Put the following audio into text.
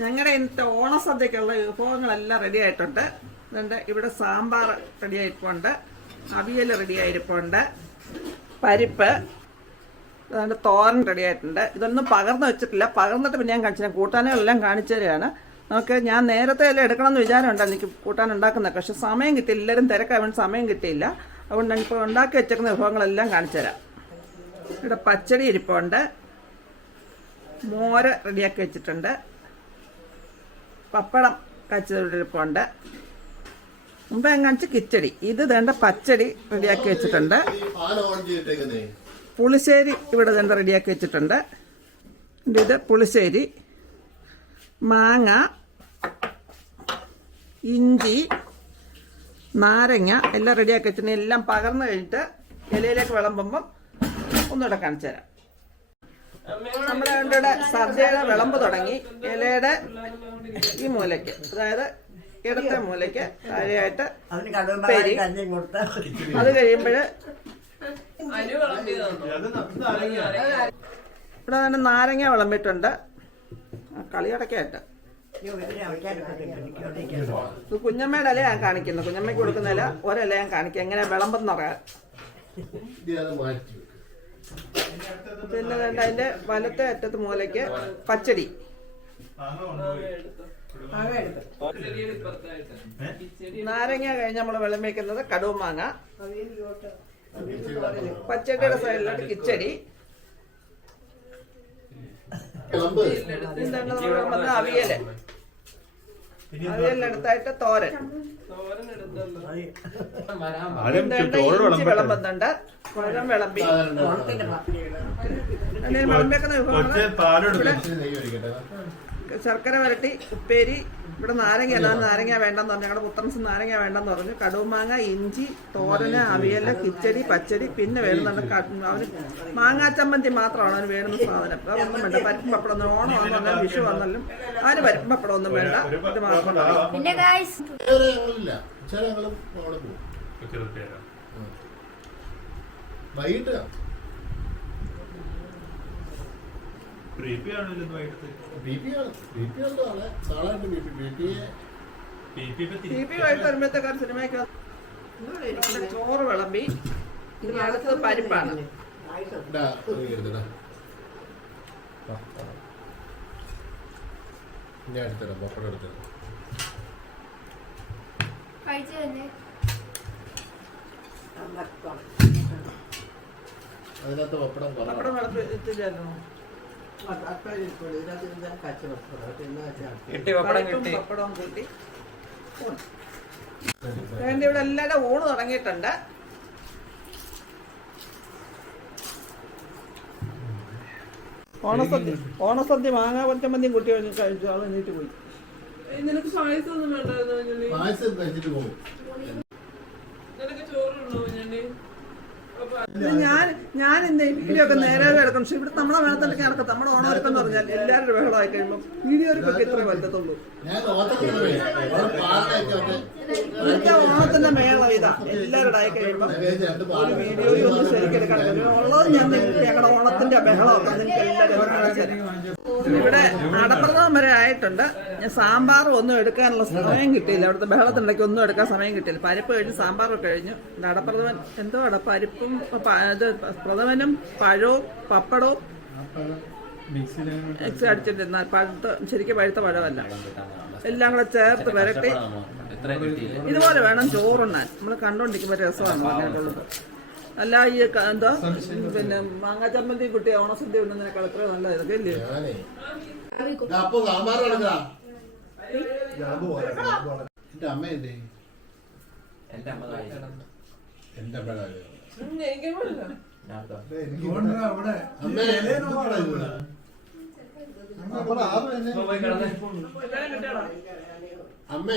ഞങ്ങളുടെ ഇന്നത്തെ ഓണസദ്യക്കുള്ള വിഭവങ്ങളെല്ലാം റെഡി ആയിട്ടുണ്ട് ഇതുണ്ട് ഇവിടെ സാമ്പാർ റെഡി ആയിരിപ്പുണ്ട് അവിയൽ റെഡി ആയിരിപ്പുണ്ട് പരിപ്പ് അതുകൊണ്ട് തോരൻ റെഡി ആയിട്ടുണ്ട് ഇതൊന്നും പകർന്നു വെച്ചിട്ടില്ല. പകർന്നിട്ട് പിന്നെ ഞാൻ കാണിച്ചു കൂട്ടാനുകളെല്ലാം കാണിച്ചു തരികയാണ്. നമുക്ക് ഞാൻ നേരത്തെ എല്ലാം എടുക്കണം എന്ന് വിചാരമുണ്ട്. എനിക്ക് കൂട്ടാൻ ഉണ്ടാക്കുന്നത്. പക്ഷെ സമയം കിട്ടിയില്ല. എല്ലാവരും തിരക്കായതുകൊണ്ട് സമയം കിട്ടിയില്ല. അതുകൊണ്ട് ഞാനിപ്പോൾ ഉണ്ടാക്കി വെച്ചേക്കുന്ന വിഭവങ്ങളെല്ലാം കാണിച്ചു തരാം. ഇവിടെ പച്ചടി ഇരിപ്പുണ്ട്. മോര് റെഡിയാക്കി വെച്ചിട്ടുണ്ട്. പപ്പടം കച്ചിരിപ്പുണ്ട് മുമ്പ് എങ്ങനെ കിച്ചടി. ഇത് വേണ്ട പച്ചടി റെഡിയാക്കി വെച്ചിട്ടുണ്ട്. പുളിശ്ശേരി ഇവിടെ വേണ്ട റെഡിയാക്കി വെച്ചിട്ടുണ്ട്. ഇത് പുളിശ്ശേരി മാങ്ങ ഇഞ്ചി നാരങ്ങ എല്ലാം റെഡിയാക്കി വെച്ചിട്ടുണ്ട്. എല്ലാം പകർന്നു കഴിഞ്ഞിട്ട് ഇലയിലേക്ക് വിളമ്പുമ്പം ഒന്നുകൂടെ കാണിച്ചു തരാം നമ്മുടെ ഇവിടെ സദ്യയുടെ വിളമ്പ് തുടങ്ങി ഇലയുടെ ഈ മൂലയ്ക്ക് അതായത് ഇടത്തെ മൂലയ്ക്ക് താഴെയായിട്ട് അത് കഴിയുമ്പോൾ ഇവിടെ തന്നെ നാരങ്ങ വിളമ്പിട്ടുണ്ട് ആ, കളിയടക്കായിട്ട് ഇത് കുഞ്ഞമ്മയുടെ ഇല ഞാൻ കാണിക്കുന്നു കുഞ്ഞമ്മയ്ക്ക് കൊടുക്കുന്ന ഇല ഒരില ഞാൻ കാണിക്കുക എങ്ങനെ വിളമ്പെന്ന് പിന്നെ കണ്ട അതിന്റെ വലത്തെ അറ്റത്ത് മൂലയ്ക്ക് പച്ചടി. നാരങ്ങ കഴിഞ്ഞ് നമ്മൾ വയ്ക്കുന്നത് കടുവ് മാങ്ങ. പച്ചടിയുടെ സൈഡിലോട്ട് കിച്ചടി. നമ്മൾ അവിയൽ. അവിയലിനടുത്തായിട്ട് തോരൻ. തോരൻ ഇഞ്ചി വിളമ്പുന്നുണ്ട്. വിളമ്പി വിഭവങ്ങൾ ശർക്കര വരട്ടി ഉപ്പേരി ഇവിടെ നാരങ്ങ അല്ലാതെ നാരങ്ങ വേണ്ടെന്ന് പറഞ്ഞു ഞങ്ങളുടെ പുത്രൻസ് നാരങ്ങ വേണ്ടെന്ന് പറഞ്ഞു കടുമാങ്ങ ഇഞ്ചി തോരന് അവിയൽ കിച്ചടി പച്ചടി പിന്നെ വേണമെന്നുണ്ട് അവന് മാങ്ങാ ചമ്മന്തി മാത്രമാണ് അവന് വേണമെന്ന് സാധനം അതൊന്നും വേണ്ട പരിപ്പും പപ്പടം ഓണം വന്നാലും വിഷു വന്നാലും അവന് പരിപ്പും പപ്പടം ഒന്നും വേണ്ട ഇത് മാത്രം ഞങ്ങളും അവിടെ പോകും ഉം. വൈകിട്ട് ബി പി ആണ്. ബി പി ഉണ്ട് നാളെ. നാളെ ഉണ്ട് ബി പി. ബി പിയെ ടി പി ആയിട്ട് വരുമ്പോഴത്തേക്കാർ സിനിമയ്ക്ക് ചോറ് വിളമ്പി. ഇനി പരിപ്പാണ്. ഞാൻ എടുത്തരാം പപ്പടം എടുത്തരാം കഴിച്ചു തന്നെ അതിനകത്ത് പപ്പടം പപ്പടം പപ്പടവും കൂട്ടി. വേണ്ടി ഇവിടെ എല്ലാവരും ഊണ് തുടങ്ങിയിട്ടുണ്ട്. ഓണസദ്യ ഓണസദ്യ മാങ്ങാ പച്ചമന്തിയും കുട്ടി കഴിഞ്ഞ്. കഴിച്ചു ആൾ എന്നിട്ട് പോയി നിനക്ക് പായസം ഒന്നും വേണ്ടായിരുന്നു കുഞ്ഞുണ്ണി പായസം കഴിച്ചിട്ട് പോകും നിനക്ക് ചോറുണ്ടോ കുഞ്ഞുണ്ണി അപ്പൊ ഇത് ഞാൻ ഞാൻ ഇന്ന് വീഡിയോ ഒക്കെ നേരെ കിടക്കും പക്ഷെ ഇവിടെ നമ്മളെ വേണത്തിലൊക്കെ നടക്കും. നമ്മുടെ ഓണമൊരുക്കം എന്ന് പറഞ്ഞാൽ എല്ലാവരും ബഹളമായി കഴിയുമ്പോൾ വീഡിയോ ഒക്കെ ഇത്ര ഉണ്ട് ഇന്നത്തെ ഓണത്തിന്റെ മേള ഇതാ. എല്ലാവരുടെ ആയി കഴിയുമ്പോൾ ഒരു വീഡിയോയും ഒന്നും ശരിക്കും എടുക്കാൻ. ഉള്ളത് ഞാൻ നിങ്ങൾക്ക് ഞങ്ങളുടെ ഓണത്തിന്റെ ബഹളമൊക്കെ നിങ്ങൾക്ക് എല്ലാവരും കാണിച്ചു. ഇവിടെ അടപ്രഥമം വരെ ആയിട്ടുണ്ട്. ഞാൻ സാമ്പാർ ഒന്നും എടുക്കാനുള്ള സമയം കിട്ടിയില്ല. അവിടുത്തെ ബഹളത്തിനിടയ്ക്ക് ഒന്നും എടുക്കാൻ സമയം കിട്ടിയില്ല. പരിപ്പ് കഴിഞ്ഞ് സാമ്പാറൊക്കെ കഴിഞ്ഞു. അടപ്രഥമൻ എന്തോ അട പരിപ്പും ഇത് പ്രഥമനും പഴവും പപ്പടവും മിക്സ് അടിച്ചിട്ടിരുന്ന പഴുത്ത ശരിക്കും പഴുത്ത പഴമല്ല. എല്ലാം കൂടെ ചേർത്ത് വരട്ടി. ഇതുപോലെ വേണം ചോറുണ്ണാൻ. നമ്മൾ കണ്ടോണ്ടിരിക്കുമ്പോൾ രസമാണ് അങ്ങനെയുള്ളത് അല്ല ഈ ക- എന്താ? പിന്നെ മാങ്ങാ ചമ്മന്തി കുട്ടി ഓണസദ്യ ഉണ്ടെന്നതിനേക്കാൾ എത്ര നല്ല ഇതൊക്കെ ഇല്ലേ? ഞാനേ. ദാ അപ്പൊ സാമ്പാർ എടുക്കാം എന്റെ അമ്മ എന്തേ? എന്റെ എന്റെ അമ്മേ.